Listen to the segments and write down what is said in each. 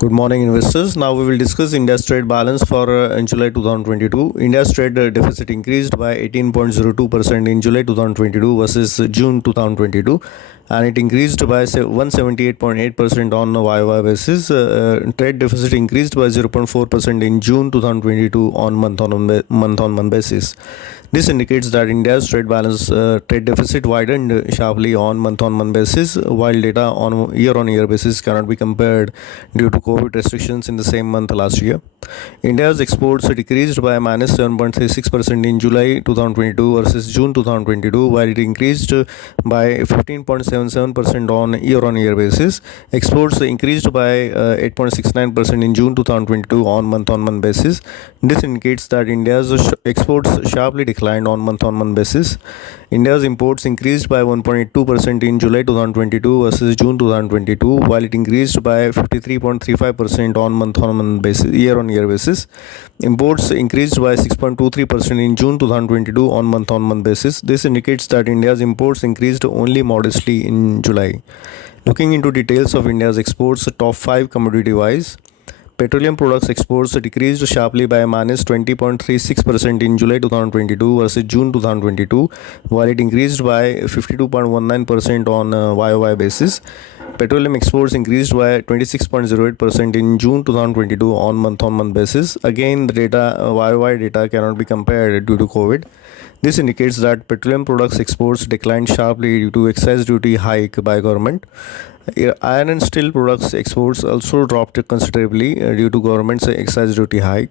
Good morning, investors. Now we will discuss India's trade balance for in July 2022. India's trade deficit increased by 18.02% in July 2022 versus June 2022, and it increased by 178.8% on a YoY basis. Trade deficit increased by 0.4% in June 2022 on month-on-month basis. This indicates that India's trade deficit widened sharply on month-on-month basis, while data on year-on-year basis cannot be compared due to COVID restrictions in the same month last year. India's exports decreased by minus 7.36% in July 2022 versus June 2022, while it increased by 15.77% on year-on-year basis. Exports increased by 8.69% in June 2022 on month-on-month basis. This indicates that India's exports sharply declined on month-on-month basis. India's imports increased by 1.82% in July 2022 versus June 2022, while it increased by 53.35% on month-on-month basis, year-on-year basis. Imports increased by 6.23% in June 2022 on month-on-month basis. This indicates that India's imports increased only modestly in July. Looking into details of India's exports, top 5 commodity-wise. Petroleum products exports decreased sharply by minus 20.36% in July 2022 versus June 2022, while it increased by 52.19% on a YoY basis. Petroleum exports increased by 26.08% in June 2022 on month-on-month basis. Again, the data YoY data cannot be compared due to COVID. This indicates that petroleum products exports declined sharply due to excise duty hike by government. Iron and steel products exports also dropped considerably due to government's excise duty hike.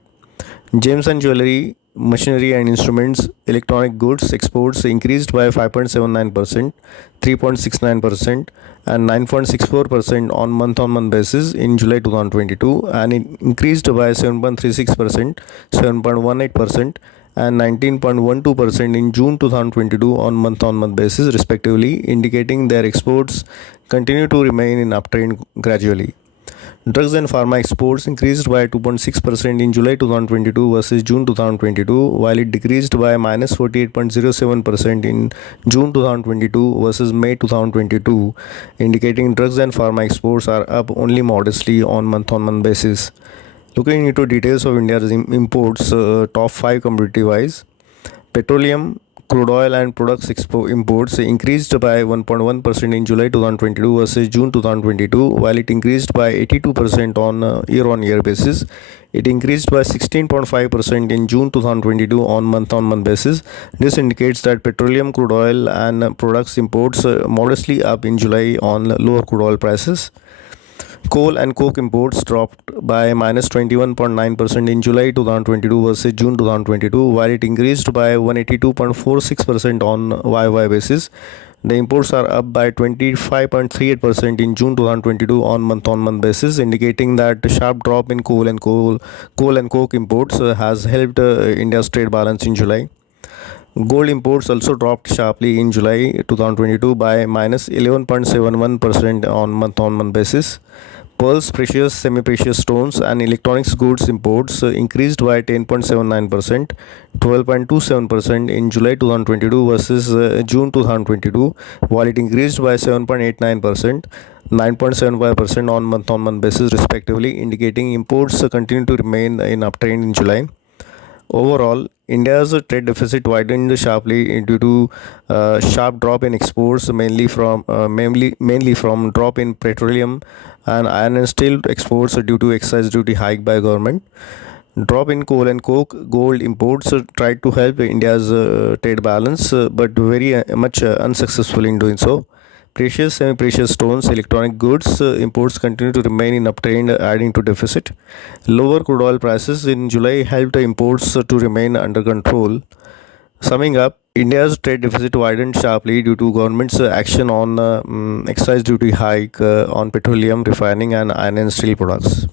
Gems and jewelry, machinery and instruments, electronic goods exports increased by 5.79%, 3.69%, and 9.64% on month-on-month basis in July 2022, and it increased by 7.36%, 7.18%, and 19.12% in June 2022 on month-on-month basis respectively, indicating their exports continue to remain in uptrend gradually. Drugs and pharma exports increased by 2.6% in July 2022 versus June 2022, while it decreased by minus 48.07% in June 2022 versus May 2022, indicating drugs and pharma exports are up only modestly on month-on-month basis. Looking into details of India's imports, top 5 commodity wise. Petroleum, crude oil and products imports increased by 1.1% in July 2022 versus June 2022, while it increased by 82% on year-on-year basis. It increased by 16.5% in June 2022 on month-on-month basis. This indicates that petroleum, crude oil and products imports modestly up in July on lower crude oil prices. Coal and coke imports dropped by minus 21.9% in July 2022 versus June 2022, while it increased by 182.46% on YoY basis. The imports are up by 25.38% in June 2022 on month-on-month basis, indicating that the sharp drop in coal and coke imports has helped India's trade balance in July. Gold imports also dropped sharply in July 2022 by minus 11.71% on month-on-month basis. Pearls, precious, semi-precious stones and electronics goods imports increased by 10.79%, 12.27% in July 2022 versus June 2022, while it increased by 7.89%, 9.75% on month-on-month basis respectively, indicating imports continue to remain in uptrend in July. Overall, India's trade deficit widened sharply due to sharp drop in exports, mainly from drop in petroleum and iron and steel exports due to excise duty hike by government. Drop in coal and coke, gold imports tried to help India's trade balance, but very much unsuccessful in doing so. Precious, semi-precious stones, electronic goods imports continue to remain in uptrend, adding to deficit. Lower crude oil prices in July helped imports to remain under control. Summing up, India's trade deficit widened sharply due to government's action on excise duty hike on petroleum, refining and iron and steel products.